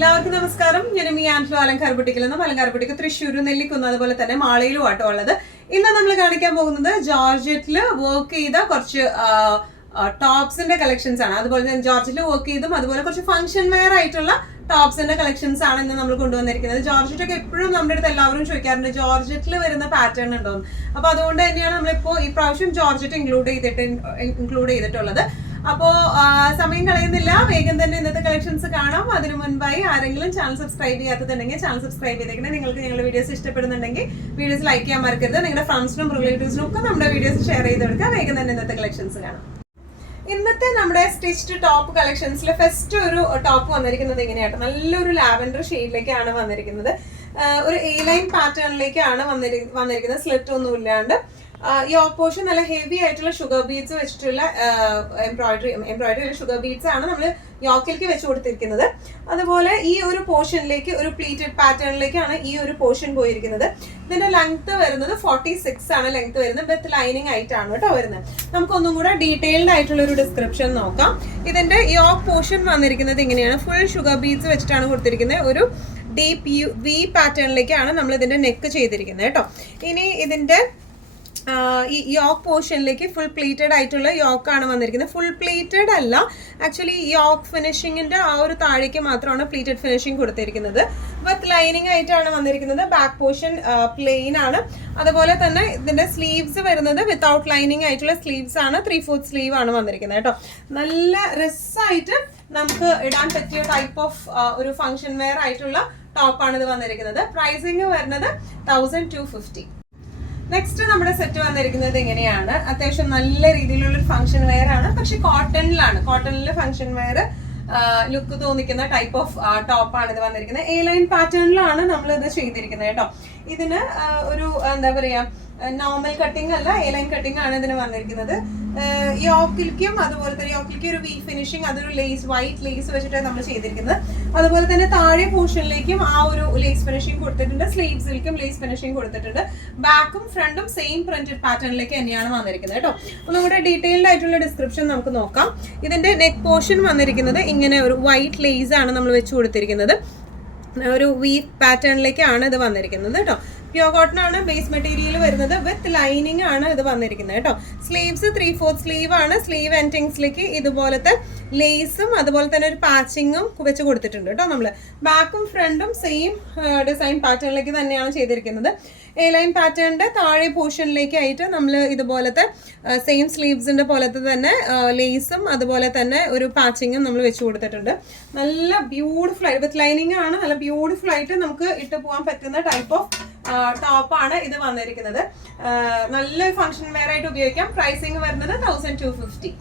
എല്ലാവർക്കും നമസ്കാരം. ഞാൻ മീ ആൻഡ്ലോ അലങ്കാര ബുട്ടിക്കിൽ നിന്നും അലങ്കാര ബുട്ടിക്ക് തൃശ്ശൂർ നെല്ലിക്കുന്ന് അതുപോലെ തന്നെ മാളയിലും ആട്ടോ ഉള്ളത്. ഇന്ന് നമ്മൾ കാണിക്കാൻ പോകുന്നത് ജോർജറ്റിൽ വർക്ക് ചെയ്ത കുറച്ച് ടോപ്സിന്റെ കളക്ഷൻസ് ആണ്. അതുപോലെ തന്നെ ജോർജറ്റിൽ വർക്ക് ചെയ്തും അതുപോലെ കുറച്ച് ഫംഗ്ഷൻ വെയർ ആയിട്ടുള്ള ടോപ്സിന്റെ കളക്ഷൻസ് ആണ് ഇന്ന് നമ്മൾ കൊണ്ടുവന്നിരിക്കുന്നത്. ജോർജറ്റ് ഒക്കെ എപ്പോഴും നമ്മുടെ അടുത്ത് എല്ലാവരും ചോദിക്കാറുണ്ട് ജോർജറ്റിൽ വരുന്ന പാറ്റേൺ ഉണ്ടോന്ന്. അപ്പൊ അതുകൊണ്ട് തന്നെയാണ് നമ്മളിപ്പോ ഈ പ്രാവശ്യം ജോർജറ്റ് ഇൻക്ലൂഡ് ചെയ്തിട്ടുള്ളത്. അപ്പോ സമയം കളയുന്നില്ല, വേഗം തന്നെ ഇന്നത്തെ കളക്ഷൻസ് കാണാം. അതിനു മുൻപായി ആരെങ്കിലും ചാനൽ സബ്സ്ക്രൈബ് ചെയ്യാത്തതുണ്ടെങ്കിൽ ചാനൽ സബ്സ്ക്രൈബ് ചെയ്തേക്കണേ. നിങ്ങൾക്ക് ഞങ്ങളുടെ വീഡിയോസ് ഇഷ്ടപ്പെടുന്നുണ്ടെങ്കിൽ വീഡിയോസ് ലൈക്ക് ചെയ്യാൻ മറക്കരുത്. നിങ്ങളുടെ ഫ്രണ്ട്സിനും റിലേറ്റീവ്സിനും ഒക്കെ നമ്മുടെ വീഡിയോസ് ഷെയർ ചെയ്ത് കൊടുക്കുക. വേഗം തന്നെ ഇന്നത്തെ കളക്ഷൻസ് കാണാം. ഇന്നത്തെ നമ്മുടെ സ്റ്റിച്ച്ഡ് ടോപ്പ് കളക്ഷൻസിൽ ഫസ്റ്റ് ഒരു ടോപ്പ് വന്നിരിക്കുന്നത് ഇങ്ങനെയാട്ടോ. നല്ലൊരു ലാവൻഡർ ഷെയ്ഡിലേക്കാണ് വന്നിരിക്കുന്നത്. ഒരു എ ലൈൻ പാറ്റേണിലേക്കാണ് വന്നിരിക്കുന്നത്. സ്ലിറ്റ് ഒന്നും ഇല്ലാണ്ട് യോക്ക് പോർഷൻ നല്ല ഹെവി ആയിട്ടുള്ള ഷുഗർ ബീഡ്സ് വെച്ചിട്ടുള്ള എംബ്രോയിഡറി ഷുഗർ ബീഡ്സ് ആണ് നമ്മൾ യോക്കിലേക്ക് വെച്ച് കൊടുത്തിരിക്കുന്നത്. അതുപോലെ ഈ ഒരു പോർഷനിലേക്ക് ഒരു പ്ലീറ്റഡ് പാറ്റേണിലേക്കാണ് ഈ ഒരു പോർഷൻ പോയിരിക്കുന്നത്. ഇതിന്റെ ലെങ്ത് വരുന്നത് 46 ആണ് ലെങ്ത് വരുന്നത്. വിത്ത് ലൈനിങ് ആയിട്ടാണ് കേട്ടോ വരുന്നത്. നമുക്കൊന്നും കൂടെ ഡീറ്റെയിൽഡ് ആയിട്ടുള്ള ഒരു ഡിസ്ക്രിപ്ഷൻ നോക്കാം. ഇതിന്റെ യോക്ക് പോർഷൻ വന്നിരിക്കുന്നത് ഇങ്ങനെയാണ്. ഫുൾ ഷുഗർ ബീഡ്സ് വെച്ചിട്ടാണ് കൊടുത്തിരിക്കുന്നത്. ഒരു ഡീപ് വി പാറ്റേണിലേക്കാണ് നമ്മൾ ഇതിന്റെ നെക്ക് ചെയ്തിരിക്കുന്നത് കേട്ടോ. ഇനി ഇതിന്റെ ഈ യോക്ക് പോർഷനിലേക്ക് ഫുൾ പ്ലീറ്റഡ് ആയിട്ടുള്ള യോക്കാണ് വന്നിരിക്കുന്നത്. ഫുൾ പ്ലീറ്റഡ് അല്ല, ആക്ച്വലി യോക്ക് ഫിനിഷിങ്ങിന്റെ ആ ഒരു താഴേക്ക് മാത്രമാണ് പ്ലീറ്റഡ് ഫിനിഷിംഗ് കൊടുത്തിരിക്കുന്നത്. വിത്ത് ലൈനിങ് ആയിട്ടാണ് വന്നിരിക്കുന്നത്. ബാക്ക് പോർഷൻ പ്ലെയിൻ ആണ്. അതുപോലെ തന്നെ ഇതിന്റെ സ്ലീവ്സ് വരുന്നത് വിത്തൗട്ട് ലൈനിങ് ആയിട്ടുള്ള സ്ലീവ്സ് ആണ്. 3/4 സ്ലീവ് ആണ് വന്നിരിക്കുന്നത് കേട്ടോ. നല്ല രസമായിട്ട് നമുക്ക് ഇടാൻ പറ്റിയ ടൈപ്പ് ഓഫ് ഒരു ഫംഗ്ഷൻ വെയർ ആയിട്ടുള്ള ടോപ്പാണ് ഇത് വന്നിരിക്കുന്നത്. പ്രൈസിങ് വരുന്നത് 1250. നെക്സ്റ്റ് നമ്മുടെ സെറ്റ് വന്നിരിക്കുന്നത് എങ്ങനെയാണ്, അത്യാവശ്യം നല്ല രീതിയിലുള്ള ഒരു ഫംഗ്ഷൻ വെയർ ആണ്. പക്ഷെ കോട്ടണിൽ ഫംഗ്ഷൻ വെയർ ലുക്ക് തോന്നിക്കുന്ന ടൈപ്പ് ഓഫ് ടോപ്പാണ് ഇത് വന്നിരിക്കുന്നത്. എ ലൈൻ പാറ്റേണിലാണ് നമ്മൾ ഇത് ചെയ്തിരിക്കുന്നത് കേട്ടോ. ഇതിന് ഒരു എന്താ പറയാ നോർമൽ കട്ടിംഗ് അല്ല, എ ലൈൻ കട്ടിംഗ് ആണ് ഇതിന് വന്നിരിക്കുന്നത്. യോക്കിലേക്കും അതുപോലെ തന്നെ യോക്കിലേക്ക് ഒരു വി ഫിനിഷിംഗ്, അതൊരു ലേസ് വൈറ്റ് ലേസ് വെച്ചിട്ടാണ് നമ്മൾ ചെയ്തിരിക്കുന്നത്. അതുപോലെ തന്നെ താഴെ പോർഷനിലേക്കും ആ ഒരു ലേസ് ഫിനിഷിംഗ് കൊടുത്തിട്ടുണ്ട്. സ്ലീവ്സിലേക്കും ലേസ് ഫിനിഷിംഗ് കൊടുത്തിട്ടുണ്ട്. ബാക്കും ഫ്രണ്ടും സെയിം പ്രിന്റഡ് പാറ്റേണിലേക്ക് തന്നെയാണ് വന്നിരിക്കുന്നത് കേട്ടോ. ഒന്നും കൂടെ ഡീറ്റെയിൽഡ് ആയിട്ടുള്ള ഡിസ്ക്രിപ്ഷൻ നമുക്ക് നോക്കാം. ഇതിന്റെ നെക്ക് പോർഷൻ വന്നിരിക്കുന്നത് ഇങ്ങനെ ഒരു വൈറ്റ് ലേസ് ആണ് നമ്മൾ വെച്ച് കൊടുത്തിരിക്കുന്നത്. ഒരു വി പാറ്റേണിലേക്കാണ് ഇത് വന്നിരിക്കുന്നത് കേട്ടോ. പ്യോർ കോട്ടൺ ആണ് ബേസ് മെറ്റീരിയൽ വരുന്നത്. വിത്ത് ലൈനിങ് ആണ് ഇത് വന്നിരിക്കുന്നത് കേട്ടോ. സ്ലീവ്സ് 3/4 സ്ലീവ് ആണ്. സ്ലീവ് എൻഡിങ്സിലേക്ക് ഇതുപോലത്തെ ലേസും അതുപോലെ തന്നെ ഒരു പാച്ചിങ്ങും വെച്ച് കൊടുത്തിട്ടുണ്ട് കേട്ടോ. നമ്മൾ ബാക്കും ഫ്രണ്ടും സെയിം ഡിസൈൻ പാറ്റേണിലേക്ക് തന്നെയാണ് ചെയ്തിരിക്കുന്നത്. എ ലൈൻ പാറ്റേണിന്റെ താഴെ പോർഷനിലേക്ക് ആയിട്ട് നമ്മൾ ഇതുപോലത്തെ സെയിം സ്ലീവ്സിന്റെ പോലത്തെ തന്നെ ലേസും അതുപോലെ തന്നെ ഒരു പാച്ചിങ്ങും നമ്മൾ വെച്ച് കൊടുത്തിട്ടുണ്ട്. നല്ല ബ്യൂട്ടിഫുൾ ആയിട്ട് വിത്ത് ലൈനിങ് ആണ്. നല്ല ബ്യൂട്ടിഫുൾ ആയിട്ട് നമുക്ക് ഇട്ട് പോകാൻ പറ്റുന്ന ടൈപ്പ് ഓഫ് ടോപ്പാണ് ഇത് വന്നിരിക്കുന്നത്. നല്ല ഫംഗ്ഷൻ വെയർ ആയിട്ട് ഉപയോഗിക്കാം. പ്രൈസിങ് വരുന്നത് 1250.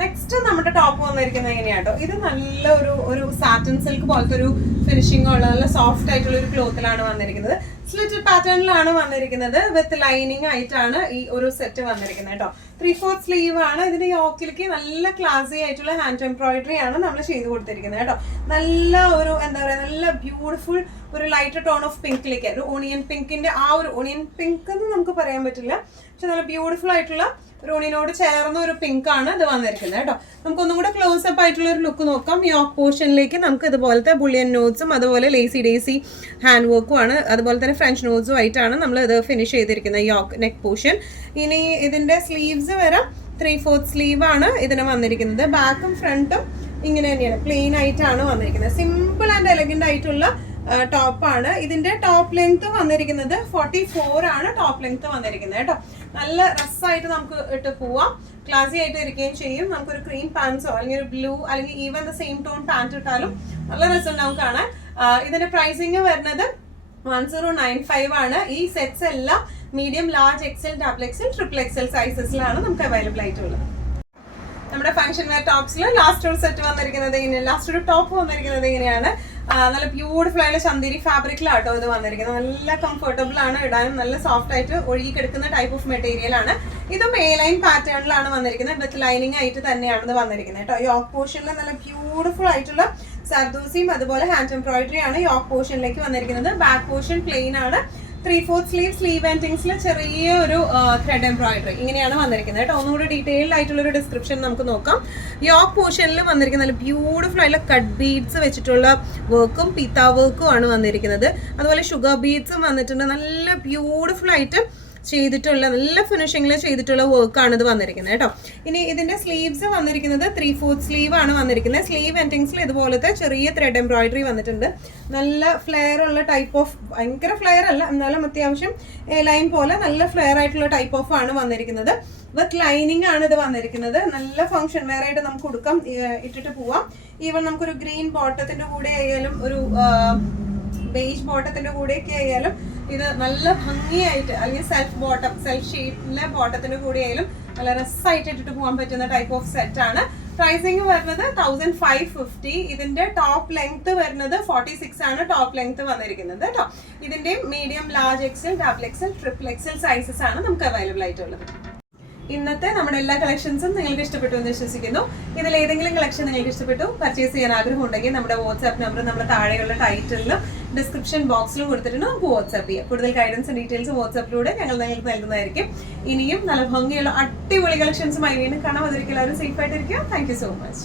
നെക്സ്റ്റ് നമ്മുടെ ടോപ്പ് വന്നിരിക്കുന്നത് എങ്ങനെയാട്ടോ. ഇത് നല്ല ഒരു സാറ്റൻ സിൽക്ക് പോലത്തെ ഒരു ഫിനിഷിംഗ് ഉള്ള നല്ല സോഫ്റ്റ് ആയിട്ടുള്ള ഒരു ക്ലോത്തിലാണ് വന്നിരിക്കുന്നത്. സ്ലിറ്റ് പാറ്റേണിലാണ് വന്നിരിക്കുന്നത്. വിത്ത് ലൈനിങ് ആയിട്ടാണ് ഈ ഒരു സെറ്റ് വന്നിരിക്കുന്നത് കേട്ടോ. 3/4 സ്ലീവ് ആണ്. ഇതിന്റെ യോക്കിലേക്ക് നല്ല ക്ലാസി ആയിട്ടുള്ള ഹാൻഡ് എംബ്രോയിഡറി ആണ് നമ്മൾ ചെയ്ത് കൊടുത്തിരിക്കുന്നത് കേട്ടോ. നല്ല ഒരു എന്താ പറയാ നല്ല ബ്യൂട്ടിഫുൾ ഒരു ലൈറ്റ് ടോൺ ഓഫ് പിങ്കിലേക്ക്, ഒരു ഓണിയൻ പിങ്കിന്റെ ആ ഒരു ഓണിയൻ പിങ്ക് എന്ന് നമുക്ക് പറയാൻ പറ്റില്ല, പക്ഷെ നല്ല ബ്യൂട്ടിഫുൾ ആയിട്ടുള്ള ഒരു ഓണിയനോട് ചേർന്ന ഒരു പിങ്ക് ആണ് ഇത് വന്നിരിക്കുന്നത് കേട്ടോ. നമുക്കൊന്നും കൂടെ ക്ലോസ് അപ്പ് ആയിട്ടുള്ള ഒരു ലുക്ക് നോക്കാം. യോക്ക് പോർഷനിലേക്ക് നമുക്ക് ഇതുപോലത്തെ ബുള്ളിയൻ നോട്ട്സും അതുപോലെ ലേസി ഡേസി ഹാൻഡ് വർക്കും ആണ്. അതുപോലെ തന്നെ ഫ്രഞ്ച് നോട്ട്സും ആയിട്ടാണ് നമ്മൾ ഇത് ഫിനിഷ് ചെയ്തിരിക്കുന്നത് യോക്ക് നെക്ക് പോർഷൻ. ഇനി ഇതിന്റെ സ്ലീവ്സ് വരെ 3/4 സ്ലീവ് ആണ് ഇതിന് വന്നിരിക്കുന്നത്. ബാക്കും ഫ്രണ്ടും ഇങ്ങനെ തന്നെയാണ്, പ്ലെയിൻ ആയിട്ടാണ് വന്നിരിക്കുന്നത്. സിമ്പിൾ ആൻഡ് എലഗന്റ് ആയിട്ടുള്ള ടോപ്പാണ്. ഇതിന്റെ ടോപ്പ് ലെങ്ത് വന്നിരിക്കുന്നത് 44 ആണ് ടോപ്പ് ലെങ്ത് വന്നിരിക്കുന്നത് കേട്ടോ. നല്ല രസമായിട്ട് നമുക്ക് ഇട്ട് പോവാം, ക്ലാസി ആയിട്ട് ഇരിക്കുകയും ചെയ്യും. നമുക്കൊരു ക്രീം പാൻസോ അല്ലെങ്കിൽ ഒരു ബ്ലൂ അല്ലെങ്കിൽ even the same tone pant ഇട്ടാലും നല്ല രസം ഉണ്ടാവും കാണാൻ. ഇതിന്റെ പ്രൈസിങ് വരുന്നത് 1095 ആണ്. ഈ സെറ്റ്സ് എല്ലാം medium, large, XL, double XL, triple XL സൈസസിലാണ് നമുക്ക് അവൈലബിൾ ആയിട്ടുള്ളത്. നമ്മുടെ ഫംഗ്ഷൻ വെയർ ടോപ്സിൽ ലാസ്റ്റ് ഒരു സെറ്റ് വന്നിരിക്കുന്നത് ഇങ്ങനെയാണ്. ലാസ്റ്റ് ഒരു ടോപ്പ് വന്നിരിക്കുന്നത് ഇങ്ങനെയാണ്. നല്ല ബ്യൂട്ടിഫുൾ ആയിട്ടുള്ള ചന്ദേരി ഫാബ്രിക്കിലാട്ടോ ഇത് വന്നിരിക്കുന്നത്. നല്ല കംഫർട്ടബിൾ ആണ് ഇടാനും, നല്ല സോഫ്റ്റ് ആയിട്ട് ഒഴുകി കിടക്കുന്ന ടൈപ്പ് ഓഫ് മെറ്റീരിയൽ ആണ്. ഇതും എ ലൈൻ പാറ്റേണിലാണ് വന്നിരിക്കുന്നത്. വിത്ത് ലൈനിങ് ആയിട്ട് തന്നെയാണ് ഇത് വന്നിരിക്കുന്നത് കേട്ടോ. യോക്ക് പോർഷനിൽ നല്ല ബ്യൂട്ടിഫുൾ ആയിട്ടുള്ള സർദൂസിയും അതുപോലെ ഹാൻഡ് എംബ്രോയിഡറി ആണ് യോക്ക് പോർഷനിലേക്ക് വന്നിരിക്കുന്നത്. ബാക്ക് പോർഷൻ പ്ലെയിൻ ആണ്. 3/4 സ്ലീവ് ആൻഡിങ്സിൽ ചെറിയ ഒരു ത്രെഡ് എംബ്രോയിഡറി ഇങ്ങനെയാണ് വന്നിരിക്കുന്നത് കേട്ടോ. ഒന്നും കൂടി ഡീറ്റെയിൽഡ് ആയിട്ടുള്ള ഒരു ഡിസ്ക്രിപ്ഷൻ നമുക്ക് നോക്കാം. യോക്ക് പോർഷനിൽ വന്നിരിക്കുന്ന നല്ല ബ്യൂട്ടിഫുൾ ആയിട്ടുള്ള കട്ട് ബീഡ്സ് വെച്ചിട്ടുള്ള വർക്കും പീത്ത വർക്കും ആണ് വന്നിരിക്കുന്നത്. അതുപോലെ ഷുഗർ ബീഡ്സും വന്നിട്ടുണ്ട്. നല്ല ബ്യൂട്ടിഫുൾ ആയിട്ട് ചെയ്തിട്ടുള്ള നല്ല ഫിനിഷിങ്ങിൽ ചെയ്തിട്ടുള്ള വർക്കാണ് ഇത് വന്നിരിക്കുന്നത് കേട്ടോ. ഇനി ഇതിന്റെ സ്ലീവ്സ് വന്നിരിക്കുന്നത് 3/4 സ്ലീവ് ആണ് വന്നിരിക്കുന്നത്. സ്ലീവ് എൻഡിങ്സിൽ ഇതുപോലത്തെ ചെറിയ ത്രെഡ് എംബ്രോയിഡറി വന്നിട്ടുണ്ട്. നല്ല ഫ്ലെയർ ഉള്ള ടൈപ്പ് ഓഫ്, ഭയങ്കര ഫ്ലെയർ അല്ല എന്നാലും അത്യാവശ്യം ലൈൻ പോലെ നല്ല ഫ്ലെയർ ആയിട്ടുള്ള ടൈപ്പ് ഓഫ് ആണ് വന്നിരിക്കുന്നത്. വിത്ത് ലൈനിങ് ആണ് ഇത് വന്നിരിക്കുന്നത്. നല്ല ഫംഗ്ഷൻ വെയർ ആയിട്ട് നമുക്ക് ഉടുക്കാം, ഇട്ടിട്ട് പോവാം. ഈവൻ നമുക്കൊരു ഗ്രീൻ ബോട്ടത്തിന്റെ കൂടെ ആയാലും ഒരു ബേജ് ബോട്ടത്തിന്റെ കൂടെയൊക്കെ ആയാലും ഇത് നല്ല ഭംഗിയായിട്ട്, അല്ലെങ്കിൽ സെൽഫ് ഷീറ്റിലെ ബോട്ടത്തിന്റെ കൂടെ ആയാലും നല്ല രസമായിട്ട് ഇട്ടിട്ട് പോകാൻ പറ്റുന്ന ടൈപ്പ് ഓഫ് സെറ്റ് ആണ്. പ്രൈസിങ് വരുന്നത് 1550. ഇതിന്റെ ടോപ്പ് ലെങ്ത് വരുന്നത് 46 ആണ് ടോപ്പ് ലെങ്ത് വന്നിരിക്കുന്നത് കേട്ടോ. ഇതിന്റെ medium, large XL, double XL, triple XL sizes ആണ് നമുക്ക് അവൈലബിൾ ആയിട്ടുള്ളത്. ഇന്നത്തെ നമ്മുടെ എല്ലാ കളക്ഷൻസും നിങ്ങൾക്ക് ഇഷ്ടപ്പെട്ടു എന്ന് വിശ്വസിക്കുന്നു. ഇതിൽ ഏതെങ്കിലും കളക്ഷൻ നിങ്ങൾക്ക് ഇഷ്ടപ്പെട്ടു, പർച്ചേസ് ചെയ്യാൻ ആഗ്രഹം ഉണ്ടെങ്കിൽ നമ്മുടെ വാട്സ്ആപ്പ് നമ്പർ നമ്മുടെ താഴെയുള്ള ടൈറ്റിലും ഡിസ്ക്രിപ്ഷൻ ബോക്സിലും കൊടുത്തിട്ടുണ്ട്. നമുക്ക് വാട്സ്ആപ്പ് ചെയ്യാം. കൂടുതൽ ഗൈഡൻസ് ഡീറ്റെയിൽസ് വാട്സ്ആപ്പിലൂടെ ഞങ്ങൾ നിങ്ങൾക്ക് നൽകുന്നതായിരിക്കും. ഇനിയും നല്ല ഭംഗിയുള്ള അടിപൊളി കളക്ഷൻസുമായി വീണ്ടും കാണാം. അതൊരിക്കലും സേഫ് ആയിട്ടിരിക്കും. Thank you so much.